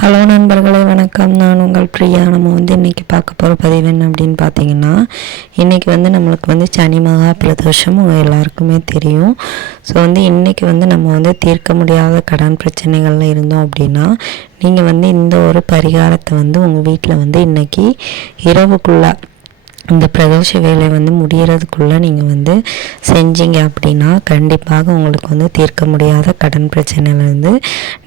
Hello நண்பர்களே, வணக்கம். நான் உங்கள் பிரியா. நம்ம இன்றைக்கி பார்க்க போகிற பதிவு என்ன அப்படின்னு பார்த்தீங்கன்னா, இன்றைக்கி நம்மளுக்கு சனி மகா பிரதோஷம் உங்கள் எல்லாருக்குமே தெரியும். ஸோ இன்றைக்கி நம்ம தீர்க்க முடியாத கடன் பிரச்சனைகளில் இருந்தோம் அப்படின்னா, நீங்கள் இந்த ஒரு பரிகாரத்தை உங்கள் வீட்டில் இன்றைக்கி இரவுக்குள்ளே இந்த பிரதோஷ வேலை முடிகிறதுக்குள்ளே நீங்கள் செஞ்சீங்க அப்படின்னா கண்டிப்பாக உங்களுக்கு தீர்க்க முடியாத கடன் பிரச்சனையிலேருந்து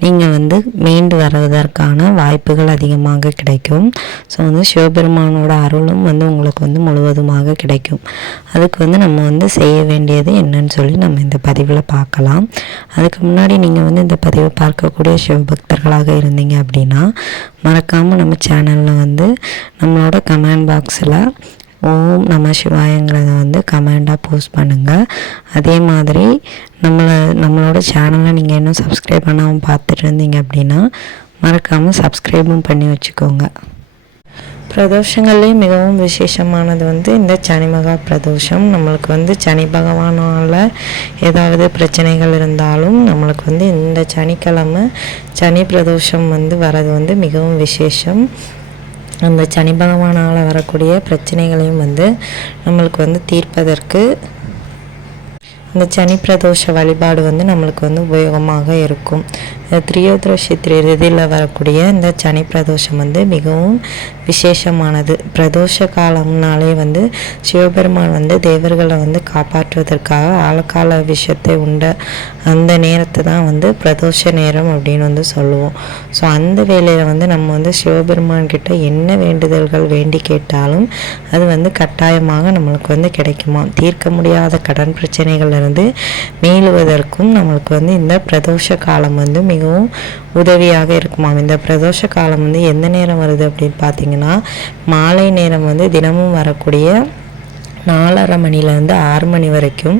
நீங்கள் மீண்டு வருவதற்கான வாய்ப்புகள் அதிகமாக கிடைக்கும். ஸோ சிவபெருமானோட அருளும் உங்களுக்கு முழுவதுமாக கிடைக்கும். அதுக்கு நம்ம செய்ய வேண்டியது என்னன்னு சொல்லி நம்ம இந்த பதிவில் பார்க்கலாம். அதுக்கு முன்னாடி நீங்கள் இந்த பதிவை பார்க்கக்கூடிய சிவபக்தர்களாக இருந்தீங்க அப்படின்னா மறக்காமல் நம்ம சேனலில் நம்மளோட கமெண்ட் பாக்ஸில் ஓம் நம சிவாயங்கிறத கமெண்டாக போஸ்ட் பண்ணுங்கள். அதே மாதிரி நம்மளோட சேனலை நீங்கள் இன்னும் சப்ஸ்கிரைப் பண்ணாமல் பார்த்துட்டு இருந்தீங்க அப்படின்னா மறக்காமல் சப்ஸ்கிரைபும் பண்ணி வச்சுக்கோங்க. பிரதோஷங்கள்லேயே மிகவும் விசேஷமானது இந்த சனி மகா பிரதோஷம். நம்மளுக்கு சனி பகவானால் ஏதாவது பிரச்சனைகள் இருந்தாலும் நம்மளுக்கு இந்த சனிக்கிழமை சனி பிரதோஷம் வர்றது மிகவும் விசேஷம். அந்த சனி பகவானால் வரக்கூடிய பிரச்சனைகளையும் நம்மளுக்கு தீர்ப்பதற்கு இந்த சனி பிரதோஷ வழிபாடு நம்மளுக்கு உபயோகமாக இருக்கும். திரியோதசி திருதியில் வரக்கூடிய இந்த சனி பிரதோஷம் மிகவும் விசேஷமானது. பிரதோஷ காலம்னாலே சிவபெருமான் தேவர்களை காப்பாற்றுவதற்காக ஆழக்கால விஷயத்தை உண்ட அந்த நேரத்தை தான் பிரதோஷ நேரம் அப்படின்னு சொல்லுவோம். ஸோ அந்த வேளையில் நம்ம சிவபெருமான் கிட்ட என்ன வேண்டுதல்கள் வேண்டி கேட்டாலும் அது கட்டாயமாக நம்மளுக்கு கிடைக்குமா. தீர்க்க முடியாத கடன் பிரச்சனைகள் இருந்து மீளுவதற்கும் நம்மளுக்கு இந்த பிரதோஷ காலம் மிகவும் உதவியாக இருக்குமாம். இந்த பிரதோஷ காலம் எந்த நேரம் வருது அப்படின்னு பார்த்தீங்கன்னா மாலை நேரம் தினமும் வரக்கூடிய 4:30 மணிலேருந்து 6 மணி வரைக்கும்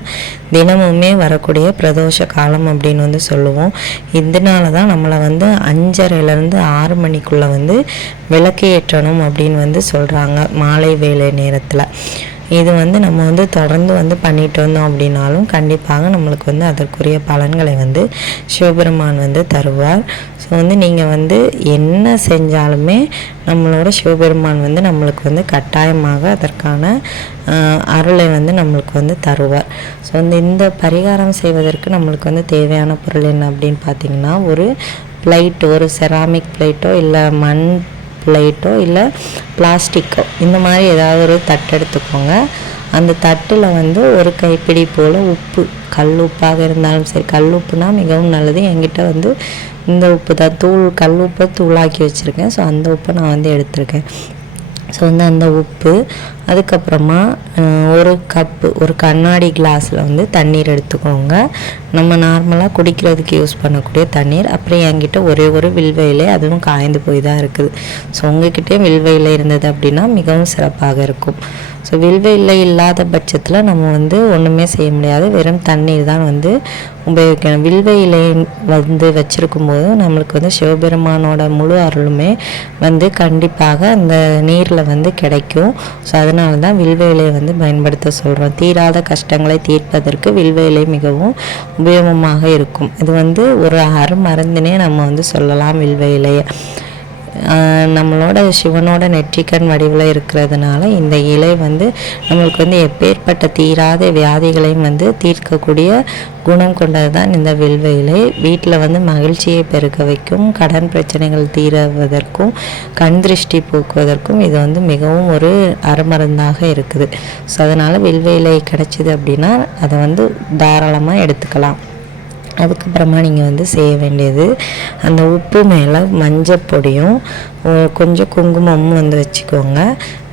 தினமுமே வரக்கூடிய பிரதோஷ காலம் அப்படின்னு சொல்லுவோம். இதனால தான் நம்மளை 5:30லேருந்து 6 மணிக்குள்ளே விளக்கு ஏற்றணும் அப்படின்னு சொல்கிறாங்க மாலை வேலை நேரத்தில். இது நம்ம தொடர்ந்து பண்ணிட்டு வந்தோம் அப்படின்னாலும் கண்டிப்பாக நம்மளுக்கு அதற்குரிய பலன்களை சிவபெருமான் தருவார். ஸோ நீங்கள் என்ன செஞ்சாலுமே நம்மளோட சிவபெருமான் நம்மளுக்கு கட்டாயமாக அதற்கான அருளை நம்மளுக்கு தருவார். ஸோ இந்த பரிகாரம் செய்வதற்கு நம்மளுக்கு தேவையான பொருள் என்ன அப்படின்னு பார்த்தீங்கன்னா ஒரு பிளேட், ஒரு செராமிக் பிளேட்டோ இல்லை மண் பிளேட்டோ இல்லை பிளாஸ்டிக்கோ இந்த மாதிரி ஏதாவது ஒரு தட்டு எடுத்துக்கோங்க. அந்த தட்டில் ஒரு கைப்பிடி போல் உப்பு, கல் உப்பாக இருந்தாலும் சரி, கல் உப்புனா மிகவும் நல்லது. என்கிட்ட இந்த உப்பு தான், கல் உப்பை தூளாக்கி வச்சுருக்கேன். ஸோ அந்த உப்பை நான் எடுத்திருக்கேன். ஸோ அந்த உப்பு, அதுக்கப்புறமா ஒரு கப்பு, ஒரு கண்ணாடி கிளாஸில் தண்ணீர் எடுத்துக்கோங்க. நம்ம நார்மலாக குடிக்கிறதுக்கு யூஸ் பண்ணக்கூடிய தண்ணீர். அப்புறம் என்கிட்ட ஒரே ஒரு வில்வ இலை, அதுவும் காய்ந்து போய் தான் இருக்குது. ஸோ உங்ககிட்டே வில்வ இலை இருந்தது அப்படின்னா மிகவும் சிறப்பாக இருக்கும். ஸோ வில்வ இலை இல்லாத பட்சத்தில் நம்ம ஒன்றுமே செய்ய முடியாது, வெறும் தண்ணீர் தான் உபயோகிக்கணும். வில்வ இலை வச்சுருக்கும் போது நம்மளுக்கு சிவபெருமானோட முழு அருளுமே கண்டிப்பாக அந்த நீரில் கிடைக்கும். ஸோ அதனால தான் வில்வ இலையை பயன்படுத்த சொல்கிறோம். தீராத கஷ்டங்களை தீர்ப்பதற்கு வில்வ இலை மிகவும் உபயோகமாக இருக்கும். இது ஒரு அருமருந்துனே நம்ம சொல்லலாம் வில்வ இலையை. நம்மளோட சிவனோட நெற்றிக்கண் வடிவில் இருக்கிறதுனால இந்த இலை நம்மளுக்கு எப்பேற்பட்ட தீராத வியாதிகளையும் தீர்க்கக்கூடிய குணம் கொண்டது தான் இந்த வில்வ இலை. வீட்டில் மகிழ்ச்சியை பெருக்க வைக்கும், கடன் பிரச்சனைகள் தீருவதற்கும் கண் திருஷ்டி போக்குவதற்கும் இது மிகவும் ஒரு அருமருந்தாக இருக்குது. ஸோ அதனால் வில்வ இலை கிடச்சிது அப்படின்னா அதை தாராளமாக எடுத்துக்கலாம். அதுக்கப்புறமா நீங்கள் செய்ய வேண்டியது அந்த உப்பு மேலே மஞ்சள் பொடியும் கொஞ்சம் குங்குமமும் வச்சுக்கோங்க.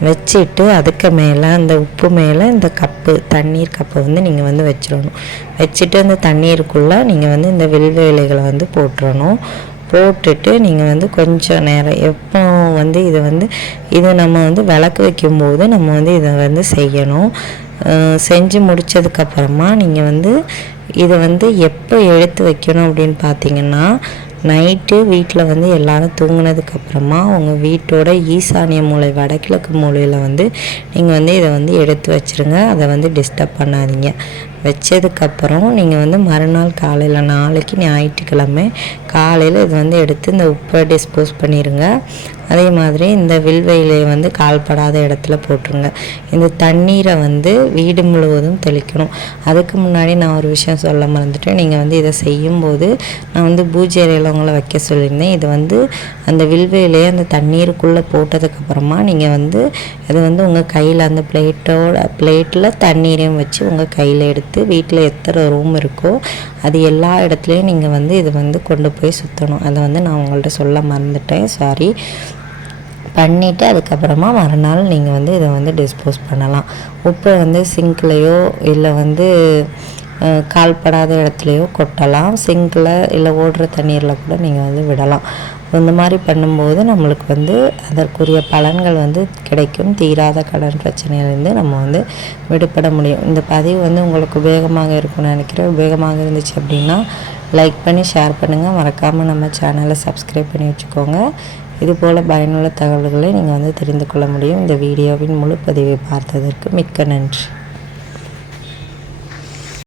வச்சுட்டு அதுக்கு மேலே அந்த உப்பு மேலே இந்த கப்பு, தண்ணீர் கப்பை நீங்கள் வச்சிடணும். வச்சுட்டு அந்த தண்ணீருக்குள்ளே நீங்கள் இந்த வில்வ இலைகளை போட்டுறணும். போட்டுட்டு நீங்கள் கொஞ்சம் நேரம் எப்போ இதை நம்ம விளக்கு வைக்கும்போது நம்ம இதை செய்யணும். செஞ்சு முடித்ததுக்கப்புறமா நீங்கள் இதை எப்போ எடுத்து வைக்கணும் அப்படின்னு பார்த்தீங்கன்னா நைட்டு வீட்டில் எல்லோரும் தூங்கினதுக்கப்புறமா உங்கள் வீட்டோட ஈசானிய மூலை, வடகிழக்கு மூலையில் நீங்கள் இதை எடுத்து வச்சுருங்க. அதை டிஸ்டர்ப் பண்ணாதீங்க. வச்சதுக்கப்புறம் நீங்கள் வந்து மறுநாள் காலையில் நாளைக்கு ஞாயிற்றுக்கிழமை காலையில் இது வந்து எடுத்து இந்த உப்பை டிஸ்போஸ் பண்ணிடுங்க. அதே மாதிரி இந்த வில்வெளியை வந்து கால்படாத இடத்துல போட்டுருங்க. இந்த தண்ணீரை வந்து வீடு முழுவதும் தெளிக்கணும். அதுக்கு முன்னாடி நான் ஒரு விஷயம் சொல்ல மறந்துட்டேன். நீங்கள் வந்து இதை செய்யும்போது நான் வந்து பூஜை அறையில் உங்களை வைக்க சொல்லியிருந்தேன். இது வந்து அந்த வில்வெளியை அந்த தண்ணீருக்குள்ளே போட்டதுக்கப்புறமா நீங்கள் வந்து அது வந்து உங்கள் கையில் அந்த பிளேட்டில் தண்ணீரையும் வச்சு உங்கள் கையில் எடுத்து வீட்டில் எத்தனை ரூம் இருக்கோ அது எல்லா இடத்துலையும் நீங்கள் வந்து இது வந்து கொண்டு போய் சுற்றணும். அதை வந்து நான் உங்கள்கிட்ட சொல்ல மறந்துட்டேன், சாரி. பண்ணிவிட்டு அதுக்கப்புறமா மறுநாள் நீங்கள் வந்து இதை வந்து டிஸ்போஸ் பண்ணலாம். உப்பை வந்து சிங்க்லேயோ இல்லை வந்து கால்படாத இடத்துலையோ கொட்டலாம். சிங்கில் இல்லை ஓடுற தண்ணீரில் கூட நீங்கள் வந்து விடலாம். இந்த மாதிரி பண்ணும்போது நம்மளுக்கு வந்து அதற்குரிய பலன்கள் வந்து கிடைக்கும். தீராத கடன் பிரச்சனையிலேருந்து நம்ம வந்து விடுபட முடியும். இந்த பதிவு வந்து உங்களுக்கு உபயோகமாக இருக்கும்னு நினைக்கிறேன். உபயோகமாக இருந்துச்சு அப்படின்னா லைக் பண்ணி ஷேர் பண்ணுங்கள். மறக்காமல் நம்ம சேனலை சப்ஸ்கிரைப் பண்ணி வச்சுக்கோங்க. இதுபோல் பயனுள்ள தகவல்களை நீங்கள் வந்து தெரிந்து கொள்ள முடியும். இந்த வீடியோவின் முழு பதிவை பார்த்ததற்கு மிக்க நன்றி.